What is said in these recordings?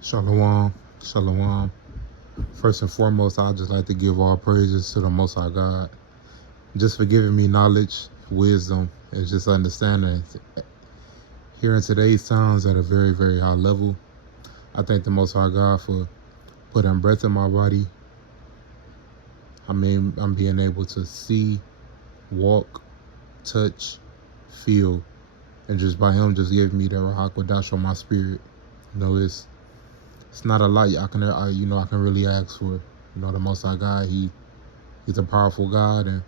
Shalom, shalom. First and foremost, I'd just like to give all praises to the Most High God, just for giving me knowledge, wisdom, and just understanding. Hearing today's sounds at a very, very high level. I thank the Most High God for putting breath in my body. I'm being able to see, walk, touch, feel, and just by Him just giving me the Ruach Kodash on my spirit. It's not a lot I can really ask for. The Most High God, He's a powerful God, and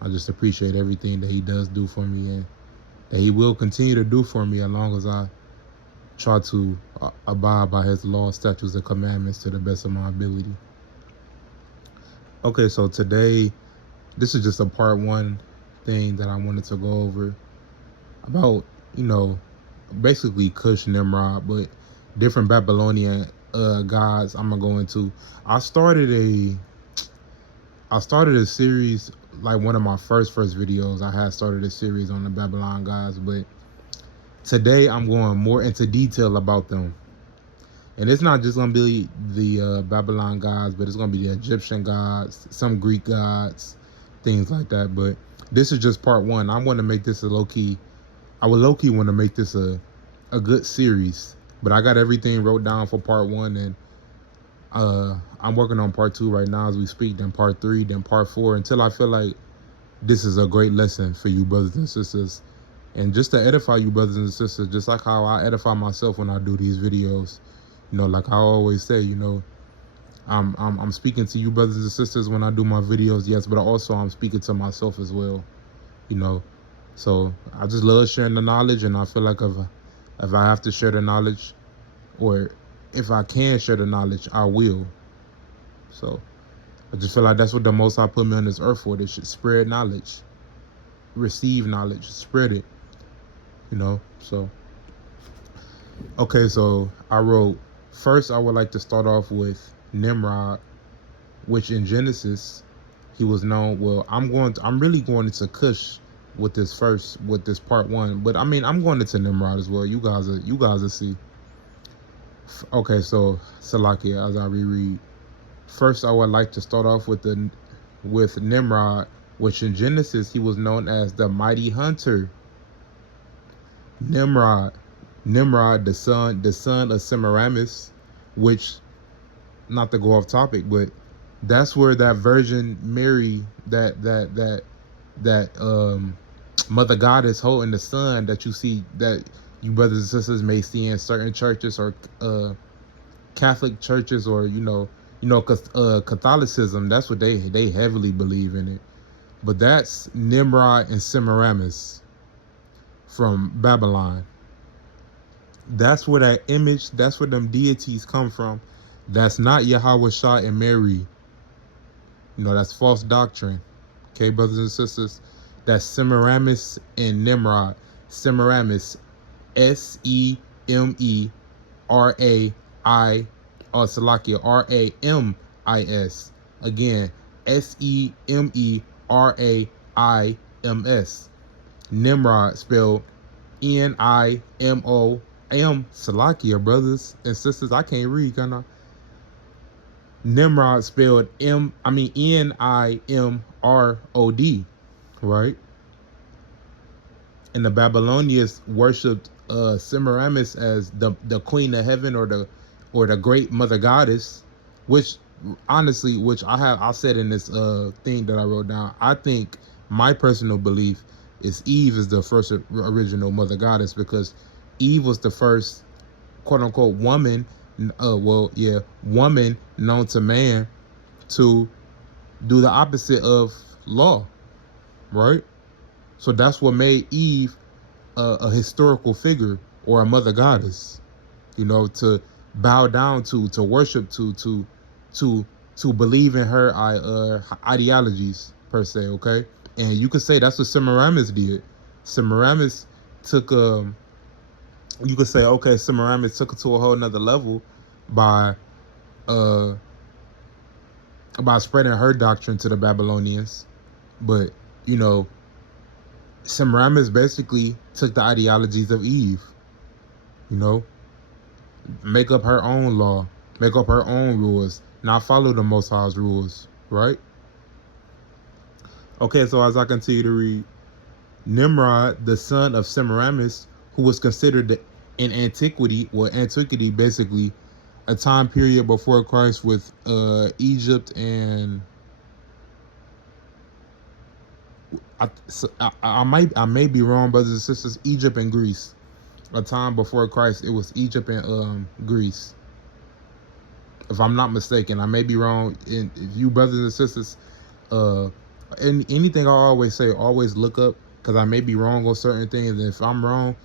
I just appreciate everything that He does do for me, and that He will continue to do for me as long as I try to abide by His laws, statutes, and commandments to the best of my ability. Okay, so today, this is just a part one thing that I wanted to go over about, basically Cush Nimrod, but different Babylonian gods I'm gonna go into. I started a series, like one of my first videos. I had started a series on the Babylon gods, but today I'm going more into detail about them. And it's not just gonna be the Babylon gods, but it's gonna be the Egyptian gods, some Greek gods, things like that. But this is just part one. I want to make this a low-key. I would low-key want to make this a good series. But I got everything wrote down for part one, and I'm working on part two right now as we speak, then part three, then part four, until I feel like this is a great lesson for you brothers and sisters. And just to edify you brothers and sisters, just like how I edify myself when I do these videos. Like I always say, I'm speaking to you brothers and sisters when I do my videos, yes, but also I'm speaking to myself as well. So I just love sharing the knowledge, and I feel like if I have to share the knowledge, or if I can share the knowledge, I will. So I just feel like that's what the Most High put me on this earth for. They should spread knowledge, receive knowledge, spread it. So okay, so I wrote, first I would like to start off with Nimrod, which in Genesis he was known. Well, I'm really going into Cush with this part one, but I'm going into Nimrod as well. You guys will see. Okay, so Salakia, as I reread. First, I would like to start off with Nimrod, which in Genesis he was known as the mighty hunter. Nimrod, the son of Semiramis, which, not to go off topic, but that's where that Virgin Mary, that Mother Goddess holding the son that you see, that you brothers and sisters may see in certain churches, or Catholic churches, or Catholicism. That's what they heavily believe in it. But that's Nimrod and Semiramis from Babylon. That's where that image, that's where them deities come from. That's not Yahweh Shah and Mary. That's false doctrine. Okay, brothers and sisters? That's Semiramis and Nimrod. Semiramis, Semerai, Salakia, Ramis. Again, Semerims. Nimrod, spelled Nimo. Salakia, brothers and sisters. I can't read, can I? Nimrod, spelled Nimrod, right? And the Babylonians worshipped Semiramis as the queen of heaven, or the great mother goddess, which honestly, I said in this thing that I wrote down. I think my personal belief is Eve is the first original mother goddess, because Eve was the first quote unquote woman, woman known to man to do the opposite of law, right? So that's what made Eve a historical figure, or a mother goddess, to bow down to worship, to believe in her ideologies, per se, okay? And you could say that's what Semiramis did. Semiramis took you could say, okay, Semiramis took it to a whole nother level by spreading her doctrine to the Babylonians. But Semiramis basically took the ideologies of Eve, make up her own law, make up her own rules, not follow the Most High's rules, right? Okay, so as I continue to read, Nimrod, the son of Semiramis, who was considered in antiquity basically, a time period before Christ with Egypt and I may be wrong, brothers and sisters, Egypt and Greece. A time before Christ, it was Egypt and Greece. If I'm not mistaken, I may be wrong. And if you brothers and sisters, uh, and anything I always say, always look up, because I may be wrong on certain things. And if I'm wrong,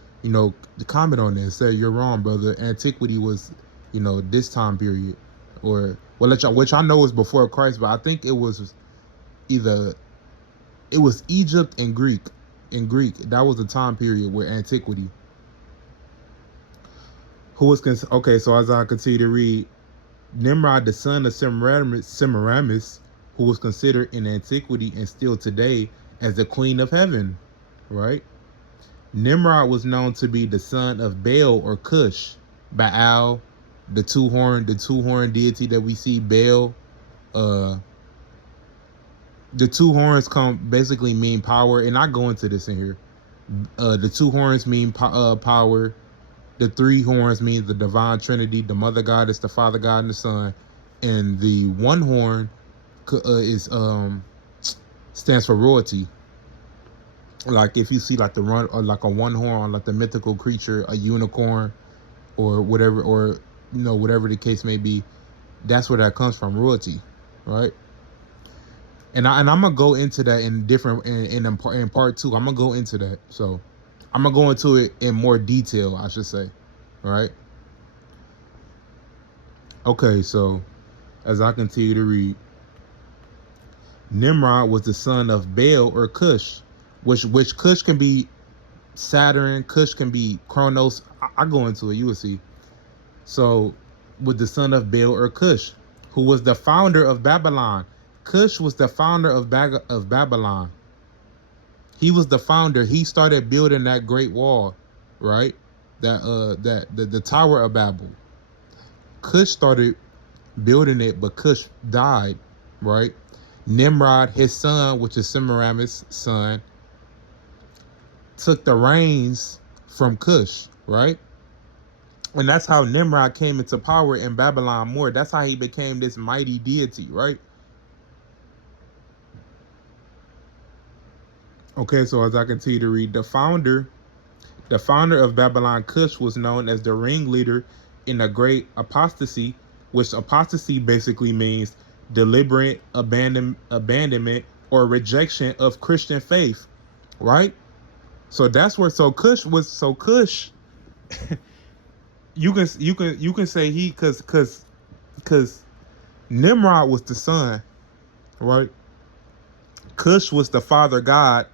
comment on it and say you're wrong, brother. Antiquity was, this time period, or well, which I know is before Christ, but I think it was either it was Egypt and Greek. In Greek, that was the time period where antiquity. Who was okay? So as I continue to read, Nimrod, the son of Semiramis, who was considered in antiquity and still today as the queen of heaven, right? Nimrod was known to be the son of Baal or Cush, Baal, the two-horned deity that we see. Baal, the two horns basically mean power, and I go into this in here. The two horns mean power. The three horns mean the divine trinity, the mother goddess, the father god, and the son. And the one horn is stands for royalty. Like if you see like the run or like a one horn, like the mythical creature, a unicorn, or whatever, or whatever the case may be, that's where that comes from, royalty, right? And I'm gonna go into that in part two. I'm gonna go into that. So I'm gonna go into it in more detail, I should say. Right? Okay, so as I continue to read, Nimrod was the son of Baal or Cush, which Cush can be Saturn, Cush can be Kronos. I go into it, you will see. So with the son of Baal or Cush, who was the founder of Babylon. Cush was the founder of Babylon. He was the founder. He started building that great wall, right? The Tower of Babel. Cush started building it, but Cush died, right? Nimrod, his son, which is Semiramis' son, took the reins from Cush, right? And that's how Nimrod came into power in Babylon more. That's how he became this mighty deity, right? Okay, so as I continue to read, the founder of Babylon, Cush, was known as the ringleader in a great apostasy, which apostasy basically means deliberate abandonment or rejection of Christian faith, right? So that's where Cush you can say he because Nimrod was the son, right? Cush was the father god.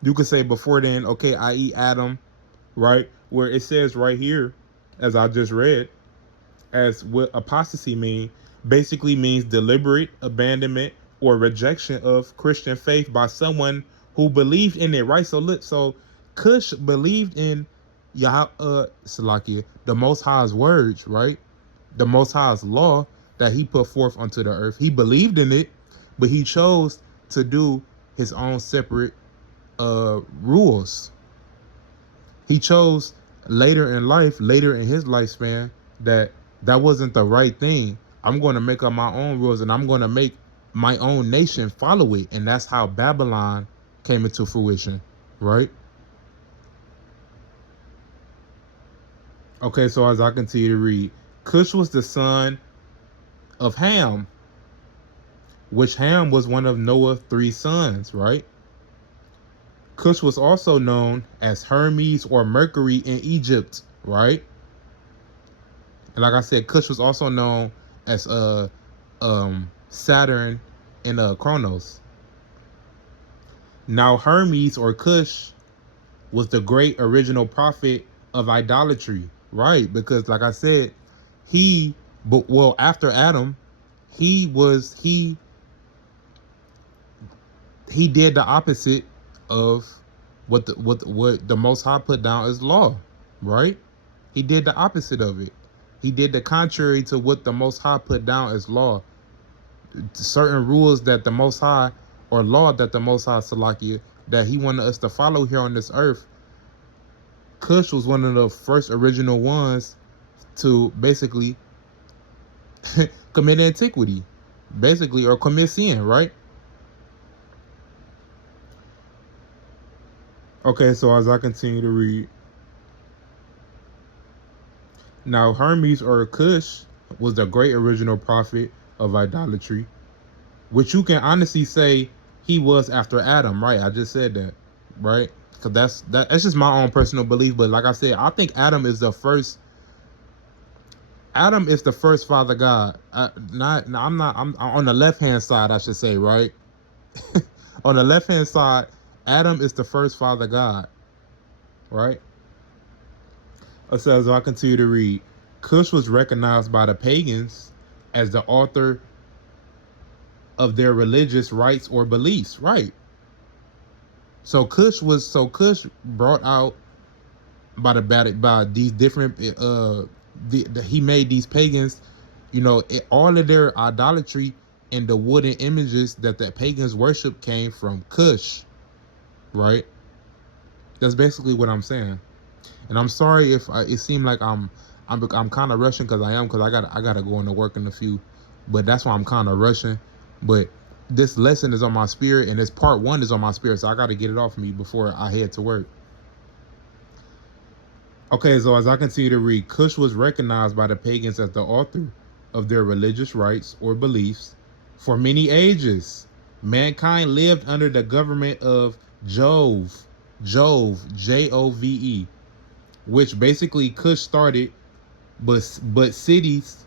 You could say before then, okay, i.e. Adam, right? Where it says right here, as I just read, as what apostasy basically means deliberate abandonment or rejection of Christian faith by someone who believed in it, right? So Cush believed in Salakia, the Most High's words, right? The Most High's law that he put forth onto the earth. He believed in it, but he chose to do his own separate rules. He chose later in his lifespan, that wasn't the right thing. I'm going to make up my own rules, and I'm going to make my own nation follow it. And that's how Babylon came into fruition, right? Okay, so as I continue to read, Cush was the son of Ham, which Ham was one of Noah's 3 sons, right? Cush was also known as Hermes or Mercury in Egypt, right? And like I said, Cush was also known as Saturn and Kronos. Now Hermes or Cush was the great original prophet of idolatry, right? Because like I said, after Adam, he did the opposite of what the Most High put down as law, right? He did the opposite of it. He did the contrary to what the Most High put down as law. Certain rules that the Most High, or law that the Most High, Salakia, that he wanted us to follow here on this earth. Cush was one of the first original ones to basically commit antiquity, basically, or commit sin, right? Okay, so as I continue to read, now Hermes or Cush was the great original prophet of idolatry, which you can honestly say he was after Adam, right? I just said that, right? Because that's just my own personal belief. But like I said, I think Adam is the first. Adam is the first father God. I'm on the left hand side, I should say, right? On the left hand side, Adam is the first father God, right? It says, I continue to read. Cush was recognized by the pagans as the author of their religious rites or beliefs, right? So Cush brought out by these different he made these pagans, all of their idolatry and the wooden images that the pagans worship came from Cush, right? That's basically what I'm saying. And I'm sorry if it seemed like I'm kind of rushing, because I gotta go into work in a few, but that's why I'm kind of rushing. But this lesson is on my spirit, and this part 1 is on my spirit, so I gotta get it off me before I head to work. Okay, so as I continue to read, Cush was recognized by the pagans as the author of their religious rites or beliefs. For many ages, mankind lived under the government of Jove, Jove, which basically Cush started, but cities,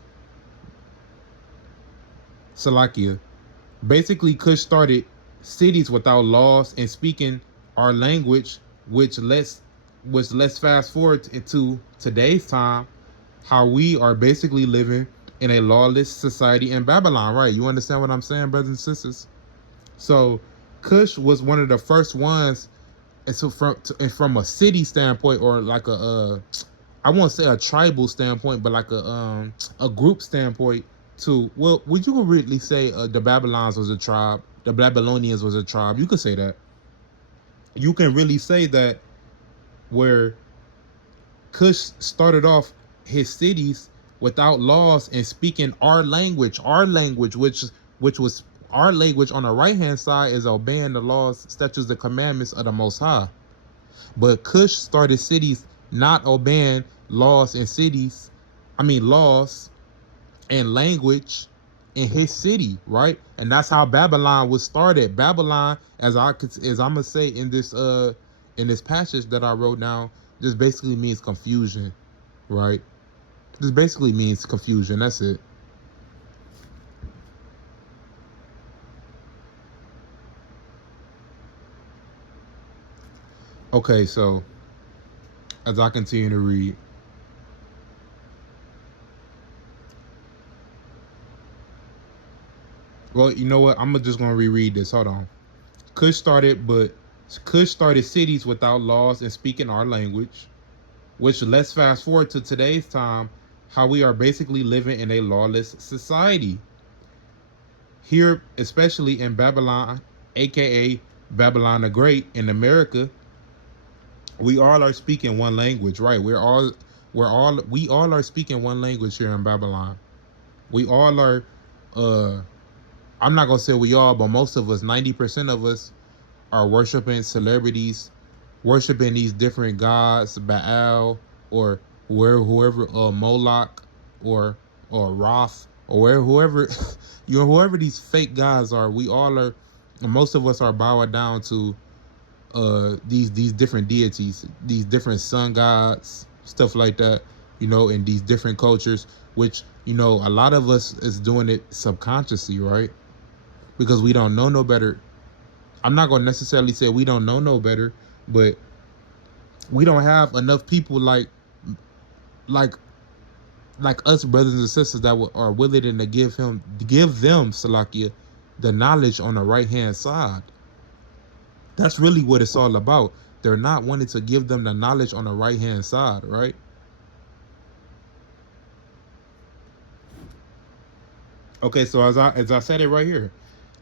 Salakia, basically Cush started cities without laws and speaking our language, which let's fast forward into today's time, how we are basically living in a lawless society in Babylon, right? You understand what I'm saying, brothers and sisters? So Cush was one of the first ones, and so from a city standpoint, or like I won't say a tribal standpoint, but like a group standpoint, to, well, would you really say the Babylons was a tribe, the Babylonians was a tribe? You could say that. You can really say that, where Cush started off his cities without laws and speaking our language, which was our language on the right hand side is obeying the laws, statutes, the commandments of the Most High. But Cush started cities not obeying laws and laws and language in his city, right? And that's how Babylon was started. Babylon, as I'm gonna say in this passage that I wrote down, just basically means confusion, right? Just basically means confusion. That's it. Okay, so as I continue to read, well, you know what? I'm just gonna reread this. Hold on. Cush started cities without laws and speaking our language, which, let's fast forward to today's time, how we are basically living in a lawless society. Here, especially in Babylon, aka Babylon the Great in America, we all are speaking one language, right? We all are speaking one language here in Babylon. We all are I'm not gonna say we all, but most of us, 90% of us, are worshiping celebrities, worshiping these different gods, Baal, or whoever Moloch, or Roth, or whoever whoever these fake gods are. We all are, most of us are bowing down to these different deities, these different sun gods, stuff like that, in these different cultures, which, a lot of us is doing it subconsciously, right? Because we don't know no better. I'm not gonna necessarily say we don't know no better, but we don't have enough people like us, brothers and sisters, that are willing to give them Salakia, the knowledge on the right hand side. That's really what it's all about. They're not wanting to give them the knowledge on the right hand side, right? Okay, so as I said it right here,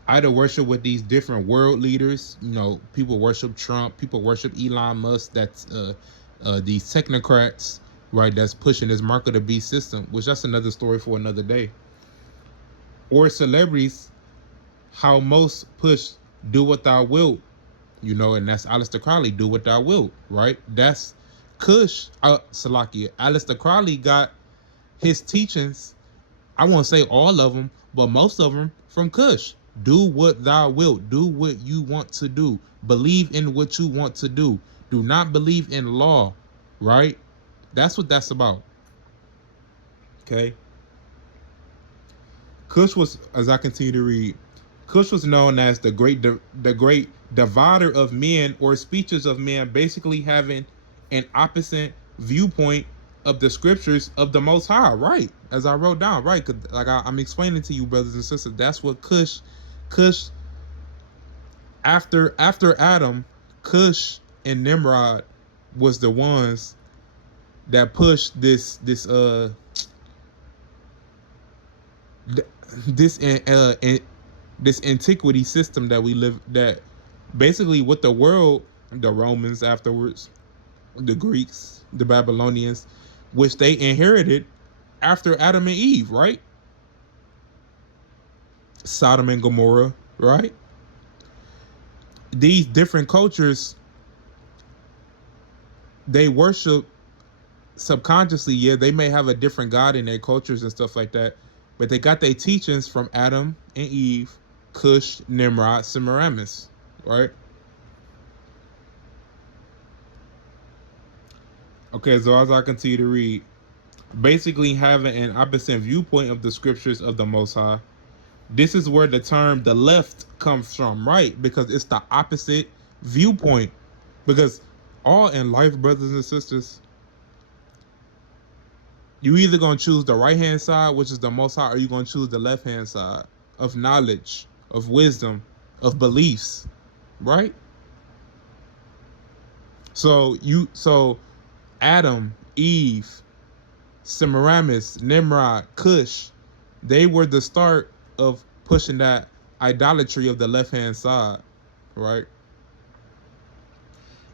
idol worship with these different world leaders. You know, people worship Trump, people worship Elon Musk. That's these technocrats, right? That's pushing this mark of the beast system, which that's another story for another day. Or celebrities, how most push do what thou wilt, you know, and that's Aleister Crowley, do what thou wilt, right? That's Kush, Salakia. Aleister Crowley got his teachings, I won't say all of them, but most of them from Kush. Do what thou wilt. Do what you want to do. Believe in what you want to do. Do not believe in law, right? That's what that's about. Okay. Kush was, as I continue to read, Kush was known as the great divider of men, or speeches of men, basically having an opposite viewpoint of the scriptures of the Most High. Right, as I wrote down. Right, like I'm explaining to you, brothers and sisters. That's what Kush. After Adam, Kush and Nimrod was the ones that pushed this this antiquity system that we live, that basically what the world, the Romans afterwards, the Greeks, the Babylonians, which they inherited after Adam and Eve, right? Sodom and Gomorrah, right? These different cultures, they worship subconsciously. Yeah, they may have a different God in their cultures and stuff like that, but they got their teachings from Adam and Eve, Cush, Nimrod, Semiramis, right? Okay, so as I continue to read, basically having an opposite viewpoint of the scriptures of the Most High. This is where the term the left comes from, right? Because it's the opposite viewpoint. Because all in life, brothers and sisters, you either gonna choose the right hand side, which is the Most High, or you gonna choose the left hand side of knowledge, of wisdom, of beliefs, right? So Adam, Eve, Semiramis, Nimrod, Cush, they were the start of pushing that idolatry of the left hand side, right?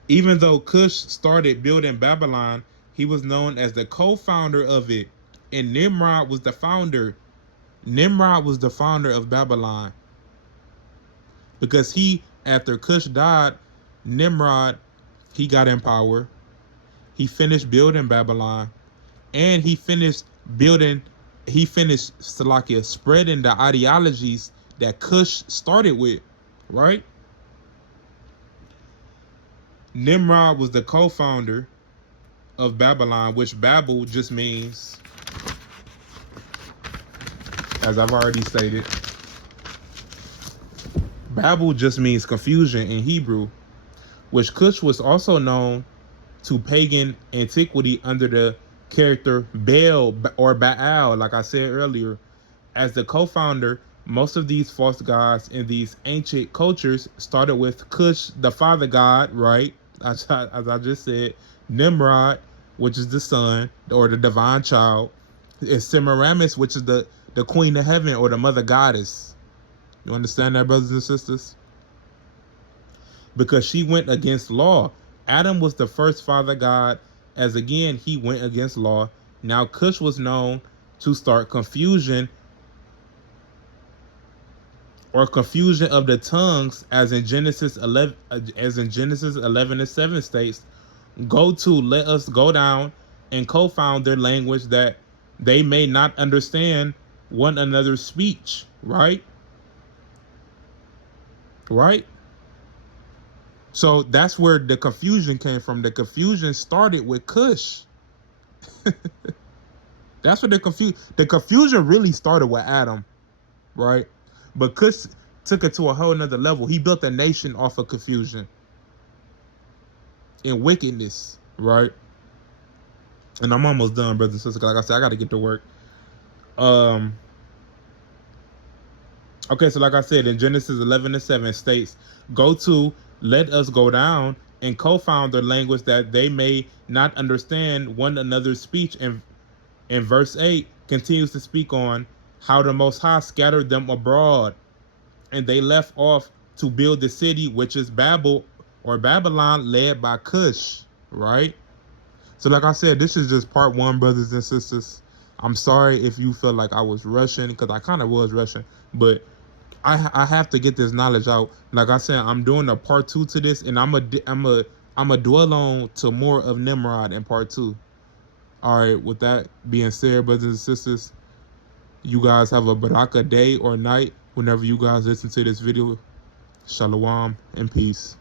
Even though Cush started building Babylon, he was known as the co-founder of it, and Nimrod was the founder. Nimrod was the founder of Babylon, because after Cush died, Nimrod, he got in power. He finished building Babylon, and he finished Salakia, spreading the ideologies that Cush started with, right? Nimrod was the co-founder of Babylon, which Babel just means, as I've already stated, Babel just means confusion in Hebrew, which Cush was also known to pagan antiquity under the character Baal or Baal, like I said earlier. As the co-founder, most of these false gods in these ancient cultures started with Cush, the father god, right? As I just said, Nimrod, which is the son or the divine child, and Semiramis, which is the queen of heaven or the mother goddess. You understand that, brothers and sisters? Because she went against law. Adam was the first father god, as again, he went against law. Now Cush was known to start confusion, or confusion of the tongues, as in Genesis 11, and 7 states, let us go down and co-found their language, that they may not understand one another's speech, right? Right? So that's where the confusion came from. The confusion started with Cush. That's what the confusion really started with Adam, right? But Cush took it to a whole nother level. He built a nation off of confusion and wickedness, right? And I'm almost done, brothers and sisters. Like I said, I got to get to work. Okay, so like I said, in Genesis 11 and 7 states, let us go down and co-found their language, that they may not understand one another's speech. And in verse 8 continues to speak on how the Most High scattered them abroad, and they left off to build the city, which is Babel or Babylon, led by Cush, right? So like I said, this is just part one, brothers and sisters. I'm sorry if you felt like I was rushing, because I kind of was rushing, but I have to get this knowledge out. Like I said, I'm doing a part two to this, and I'm a dwell on to more of Nimrod in part two. All right, with that being said, brothers and sisters, you guys have a baraka day or night whenever you guys listen to this video. Shalom and peace.